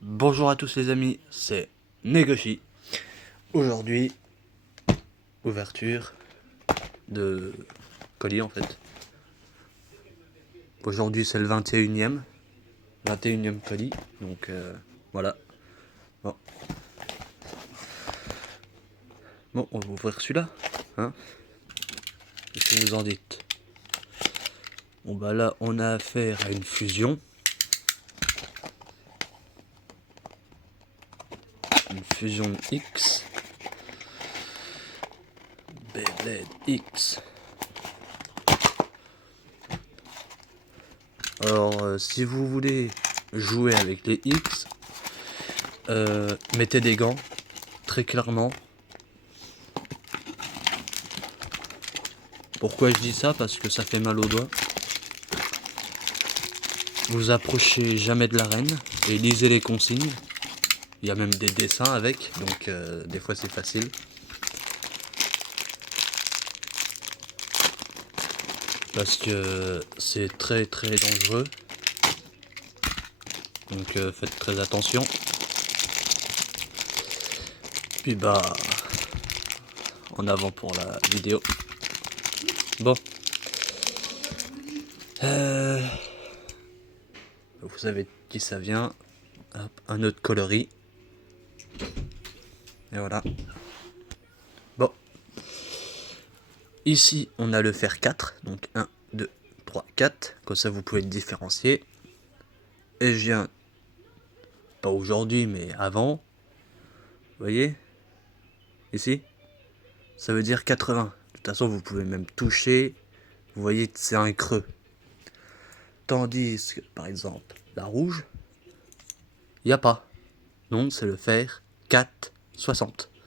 Bonjour à tous les amis, c'est Negoshi. Aujourd'hui, ouverture de colis en fait. Aujourd'hui c'est le 21e colis, donc voilà. Bon. Bon, on va ouvrir celui-là, hein. Qu'est-ce que vous en dites? Bon bah là on a affaire à une fusion. Une fusion X. Beyblade X. Alors si vous voulez jouer avec les X, mettez des gants, très clairement. Pourquoi je dis ça? Parce que ça fait mal aux doigts. Vous approchez jamais de l'arène et lisez les consignes. Il y a même des dessins avec, donc des fois c'est facile. Parce que c'est très très dangereux. Donc faites très attention. Puis bah, en avant pour la vidéo. Bon. Vous savez de qui ça vient. Hop, un autre coloris. Et voilà. Bon. Ici, on a le fer 4. Donc 1, 2, 3, 4. Comme ça, vous pouvez le différencier. Et je viens, pas aujourd'hui, mais avant. Vous voyez? Ici. Ça veut dire 80. De toute façon, vous pouvez même toucher. Vous voyez, c'est un creux. Tandis que, par exemple, la rouge, il n'y a pas. Donc, c'est le fer 460. Vous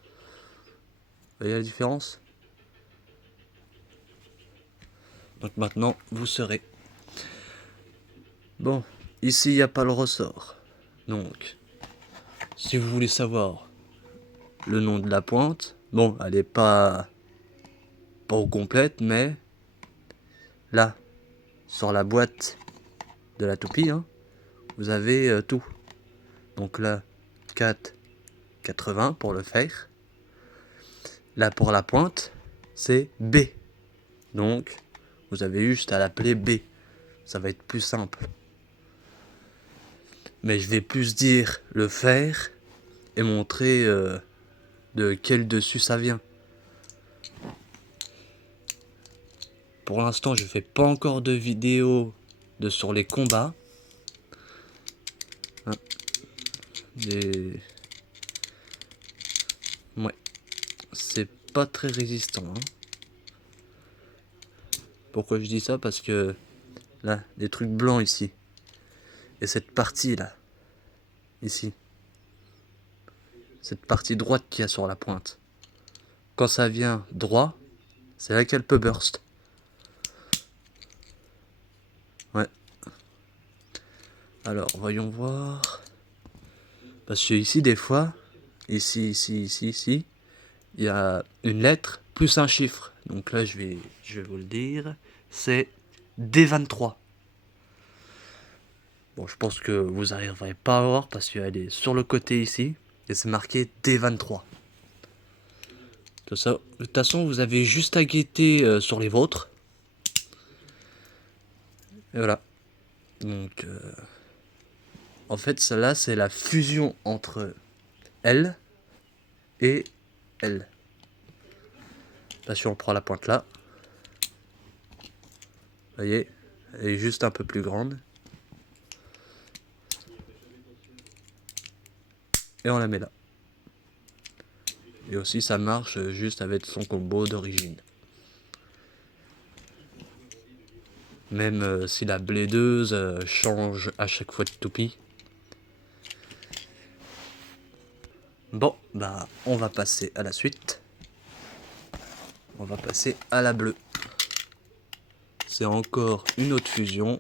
voyez la différence? Donc maintenant, vous saurez. Bon, ici, il n'y a pas le ressort. Donc, si vous voulez savoir le nom de la pointe, bon, elle n'est pas au complète, mais là, sur la boîte de la toupie, hein, vous avez tout. Donc là, 4,80 pour le fer. Là, pour la pointe, c'est B. Donc, vous avez juste à l'appeler B. Ça va être plus simple. Mais je vais plus dire le fer et montrer de quel dessus ça vient. Pour l'instant, je fais pas encore de vidéo sur les combats. Hein. Ouais, c'est pas très résistant. Hein. Pourquoi je dis ça? Parce que là, des trucs blancs ici. Et cette partie là, ici. Cette partie droite qu'il y a sur la pointe. Quand ça vient droit, c'est là qu'elle peut burst. Ouais. Alors, voyons voir. Parce que ici, des fois, ici, il y a une lettre plus un chiffre. Donc là, je vais vous le dire. C'est D23. Bon, je pense que vous n'arriverez pas à voir parce qu'elle est sur le côté ici. Et c'est marqué D23. De toute façon, vous avez juste à guetter sur les vôtres. Et voilà. Donc, en fait, celle-là, c'est la fusion entre L et L. Là, si on prend la pointe là, vous voyez, elle est juste un peu plus grande. Et on la met là. Et aussi, ça marche juste avec son combo d'origine. Même si la blaideuse change à chaque fois de toupie. Bon, bah, on va passer à la suite. On va passer à la bleue. C'est encore une autre fusion.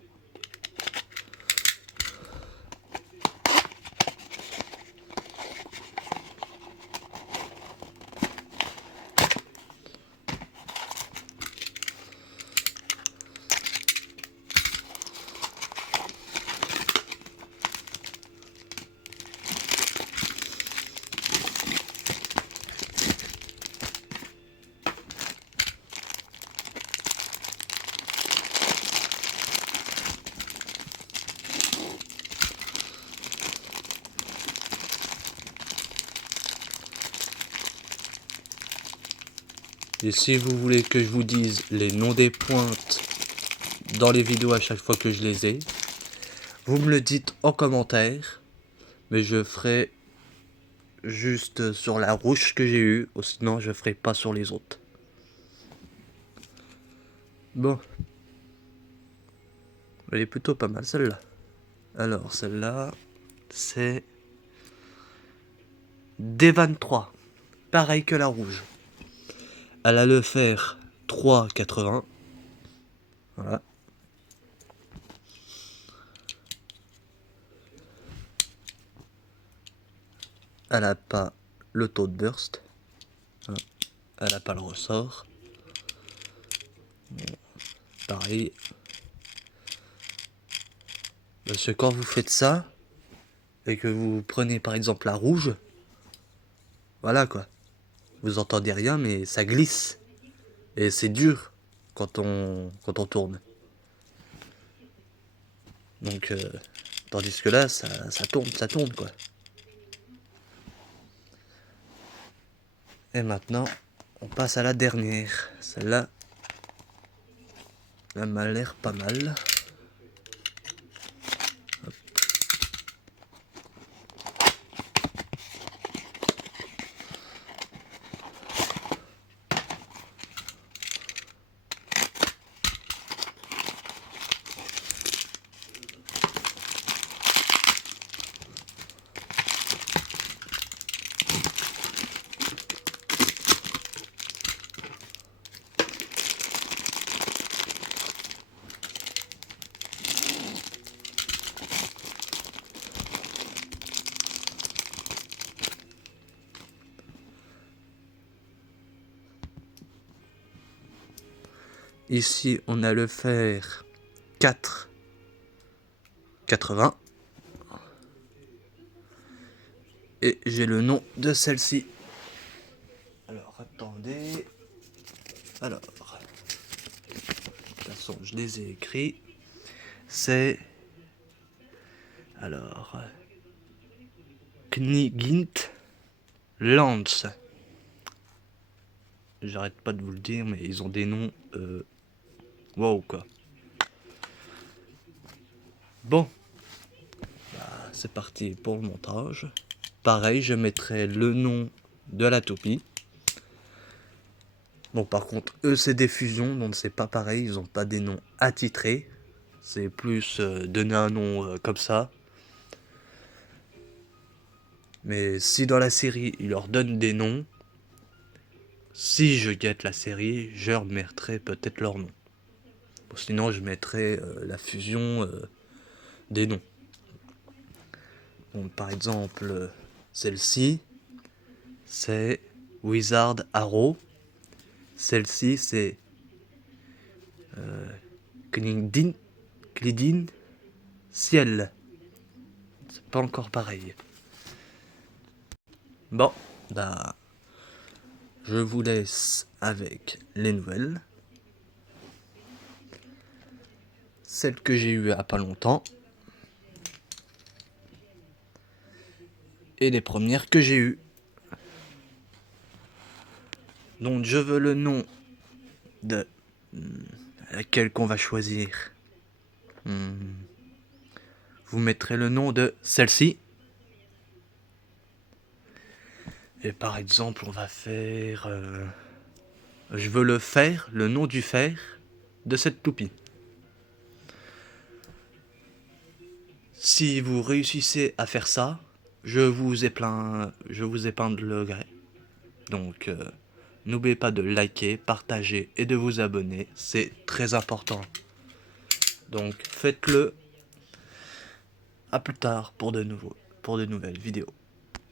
Et si vous voulez que je vous dise les noms des pointes dans les vidéos à chaque fois que je les ai, vous me le dites en commentaire. Mais je ferai juste sur la rouge que j'ai eue, ou sinon je ferai pas sur les autres. Bon. Elle est plutôt pas mal celle-là. Alors celle-là, c'est D23. Pareil que la rouge. Elle a le fer 3,80. Voilà. Elle n'a pas le taux de burst. Elle n'a pas le ressort. Bon, pareil. Parce que quand vous faites ça, et que vous prenez par exemple la rouge, voilà quoi. Vous entendez rien, mais ça glisse. Et c'est dur quand on tourne. Donc, tandis que là, ça tourne quoi. Et maintenant, on passe à la dernière. Celle-là, elle m'a l'air pas mal. Hop. Ici, on a le fer 4,80. Et j'ai le nom de celle-ci. Alors, attendez. Alors, de toute façon, je les ai écrits. C'est... Alors... Knigint Lance. J'arrête pas de vous le dire, mais ils ont des noms... wow, quoi. Bon. Bah, c'est parti pour le montage. Pareil, je mettrai le nom de la toupie. Bon, par contre, eux, c'est des fusions, donc c'est pas pareil. Ils ont pas des noms attitrés. C'est plus donner un nom comme ça. Mais si dans la série, ils leur donnent des noms, si je guette la série, je remettrai peut-être leur nom. Bon, sinon, je mettrai la fusion des noms. Donc, par exemple, celle-ci, c'est Wizard Arrow. Celle-ci, c'est Glidin Ciel. C'est pas encore pareil. Bon, bah, je vous laisse avec les nouvelles. Celle que j'ai eue il y a pas longtemps. Et les premières que j'ai eues. Donc je veux le nom de laquelle qu'on va choisir. Vous mettrez le nom de celle-ci. Et par exemple, on va faire... je veux le nom du fer de cette toupie. Si vous réussissez à faire ça, je vous épinglerai. Donc, n'oubliez pas de liker, partager et de vous abonner. C'est très important. Donc, faites-le. À plus tard pour de nouvelles vidéos.